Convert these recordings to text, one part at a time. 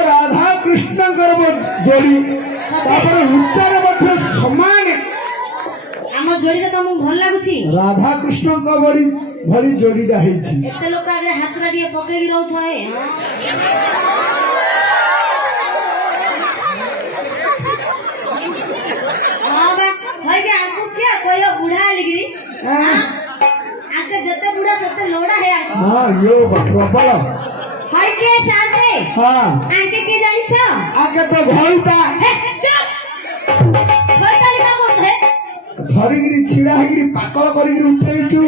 राधा कृष्ण जोड़ी उच्चार सामान आम जोड़ी तो तुमको भल लगुच राधा कृष्ण भली जोड़ीटा एत लोक आगे हाथ पकई रोथे बुढ़ा आगे जते बुढ़ा सते लोड़ा है यो प्रबल हाय के जानते आगे के जानि छ आगे तो भलता भलता का बोल है धरिगिरी छिड़ा हिगिरी पाकल करिगिरी उठैछु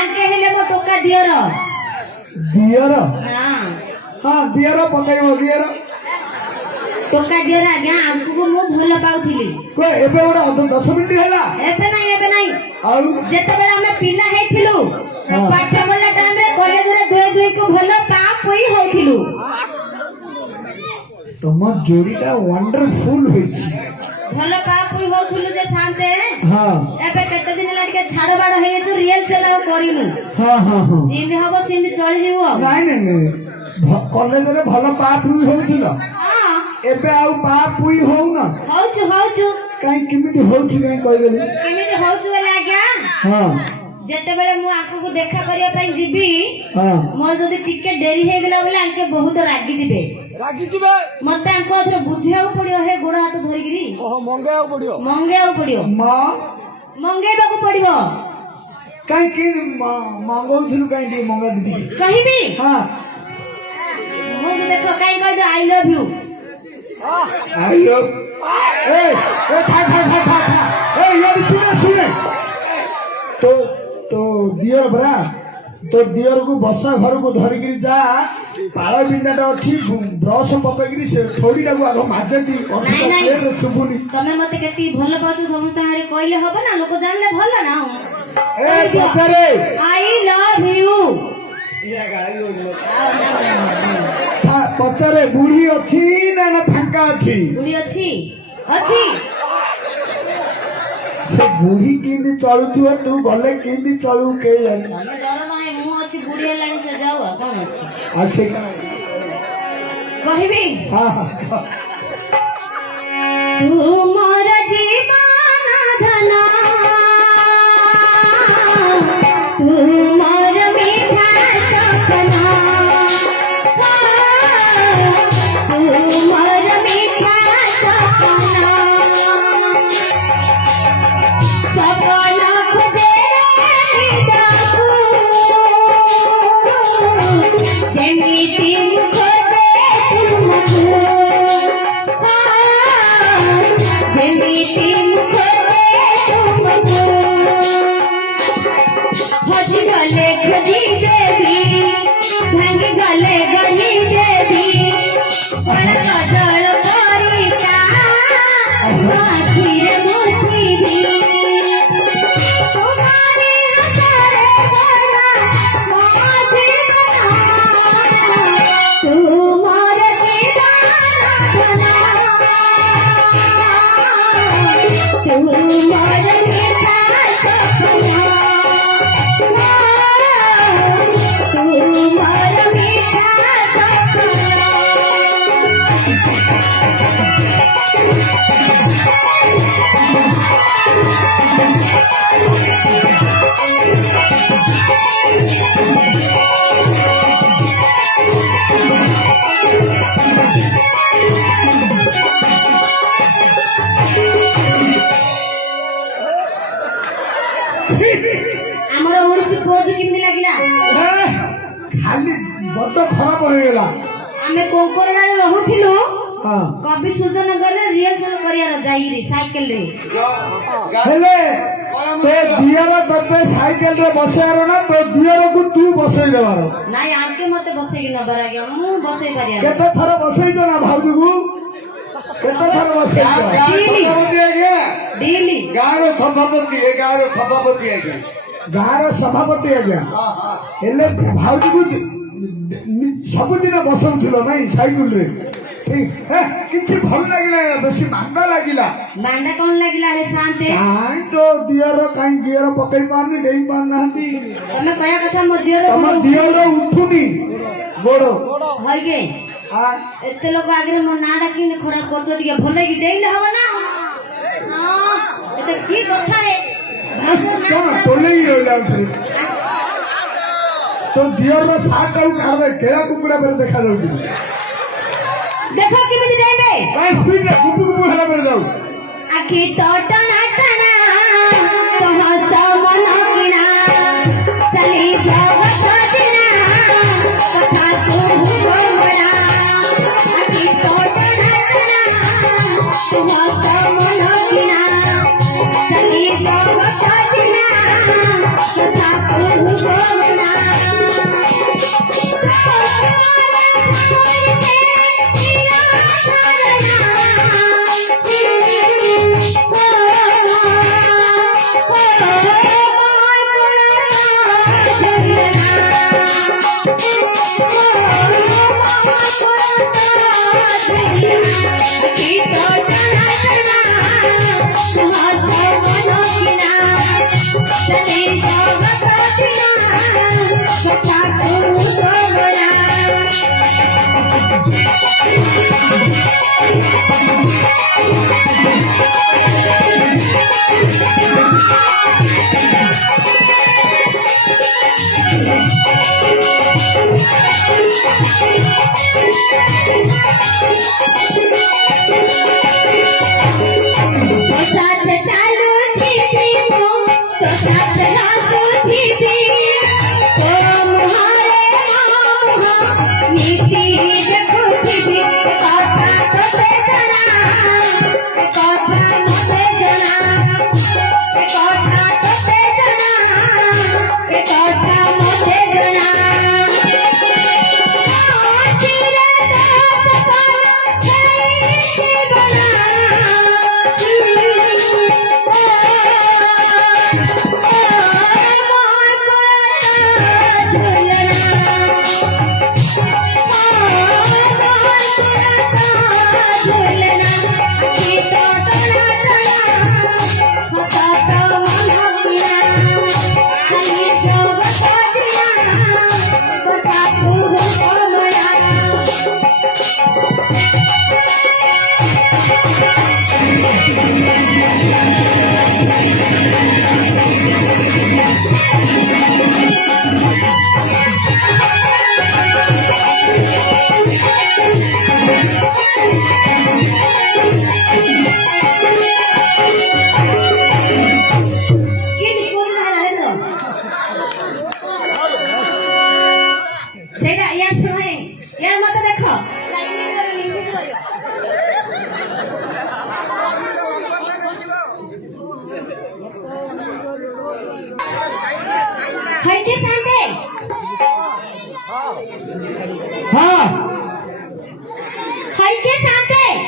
आगे हेले मो टोका दियर हां दियर पकाइबो दियर टोका दियर आज्ञा हमको मो भल पाउथिली को एबे ओरा 10 मिनिट हैला एबे नहीं आउ जेते बेला हमें पिला हेथिलु पाठ पढ़ला टाइम रे कॉलेज रे दुई दुई को भल पाप होई होथिलु तुम जोड़ीटा वंडरफुल होइछि भल पाप होई होथिलु जे शांते हां एबे केते दिन लागे छाड़ बाड़ हे तू रियल से लाव करिनु हां जिंदे हबो सिंदे चली जीवो नहीं कॉलेज रे भल पाप हुई होथिलो हां एबे आउ पाप हुई होउ ना होउछु काई किमिति होउछि काई कहि देली किमिति होउछु लागे हां जेते बेले मु आंखो को देखा करिया पई जीबी हां मोर जदी टिके देरी हे गेला बोले आंके बहुत रागी जिबे मते आंको अथरे बुझियाउ पड़ियो हे गोड़ हाथ धरिगिरी ओहो मंगेआउ पड़ियो मां मंगेबाकू पड़ियो काई कि मंगौथिलु काई दी मंगा दीदी कहिबी हां मु देखो काई कह दो I love you I love a यार सुने तो दियर बरा तो दियर को बसा घर को धरिगिरी जा पाळ बिंडाटा अछि ब्रश पकगिरी से थोड़ीटा को आगो माजेती प्लेट सुबुनी तमे मते केती भल पाछु समस्त हारे कहले हबो ना लोक जानले भल ना ए पचारे आई लव यू या गाड़ी हो हां पचारे बुढ़ी अछि ना फांका अछि बुढ़ी अछि से बुढ़ी केंदी चलुथियो तू गले केंदी चलु के जानी तमे डर नाही मु अछि बुढ़ी लाइन से जाओ कोन अछि अच्छे कहबी हां तू मोर जीवन धना तू मोर मीठा सपना तू मोर मीठा सपना सपना खुदे डाकू जेमिति खुदे तुमको जेमिति खुदे तुमको खोज गले खोजी देवी भांग गले गली देवी बड़ कदल परिता आखिर मुठी भी तुम्हारे हजारे बना माथे बना तुम्हारे दीवाना बना तुम्हारे मीठा सपना तुम्हारे मीठा सपना ଆମର ଓଡିଶୀ ପୋଜ କେମିତି ଲାଗିଲା ଖାଲି ବଡ ଖରାପ ହେଇଗଲା ଆମେ କୋଙ୍କରଣାରେ ରହୁଥିଲୁ हां कवि सूर्यनगर रे रिहर्सल करियार जाईरी साइकिल रे हेले তো ଦିଅର ତତେ ସାଇକେଲରେ ବସେଇବାର ନା ତୋ ଦିଅରକୁ ତୁ ବସେଇ ଦେବାର? ନାଇଁ ଆଙ୍କେ ମତେ ବସେଇକି ନବାର ଆଜ୍ଞା, ମୁଁ ବସେଇ ପାରିବି। କେତେ ଥର ବସେଇଛ ନା ଭାଉଜକୁ? କେତେ ଥର ବସେଇଛ? ଡେଲି ଗାଁର ସଭାପତି ଆଜ୍ଞା। ଗାଁର ସଭାପତି ଆଜ୍ଞା। ହେଲେ ଭାଉଜକୁ ସବୁଦିନ ବସଉଥିଲ ନାଇଁ ସାଇକେଲରେ? କିଛି ଭଲ ଲାଗିଲା, ବେଶୀ ମାନ୍ଦା ଲାଗିଲା? ମାଣ୍ଡା କଣ ଲାଗିଲା ରେ ଶାନ୍ତେ? କାହିଁ ତ ଦିଅର କାହିଁ ଗିଅର ପକେଇ ପାରୁନି, ଡେଇ ପାରୁନାହାନ୍ତି? ତମେ କହିବା କଥା ମୋ ଦିଅର ତମ ଦିଅର ଉଠୁନି ଗୋଡ। ହଇକେ ଏତେ ଲୋକ ଆଗରେ ମୋ ନାଁ ଟା କେମିତି ଖରାପ କରୁଛ? ଟିକେ ଭଲକି ଡେଇଲେ ହବ ନା? ହଁ, ଏତେ କି କଥା ରେ କଣ ତୋଲେଇ ରହିଲା? ତୋ ଦିଅର ସାର୍ଟ ଟାକୁ କାଢେ, କେଳା କୁକୁଡ଼ା ପରେ ଦେଖାଯାଉଛି। ଦେଖ କେମିତି ଡେଇଁବେ, ସ୍ପିଡରେ ଗୁପୁ ଗୁପୁ ହେଲା ପରେ ଯାଉ। ଆଖି ତ ଟଣା ଟଣା କହସ ମନ କିଣା ଚାଲି ଜଗତ ଦିନା କଥା ତୁ ଭୁବନା। ଆଖି ତ ଟଣା ଟଣା କହସ ମନ କିଣା ଚାଲି ଜଗତ ଦିନା କଥା ତୁ ଭୁବନା।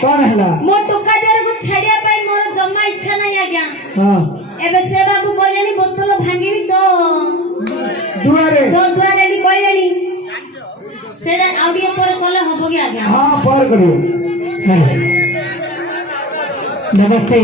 कौन है मो टोका देर को छाड़िया पाई मोर जम्मा इच्छा नहीं आज्ञा। हां एबे से बाबू कहलेनी बोतल भांगीबी तो दुआरे नी कहलेनी सेडा आउडियो पर कले हबो कि आज्ञा? हां पर करियो। नमस्ते।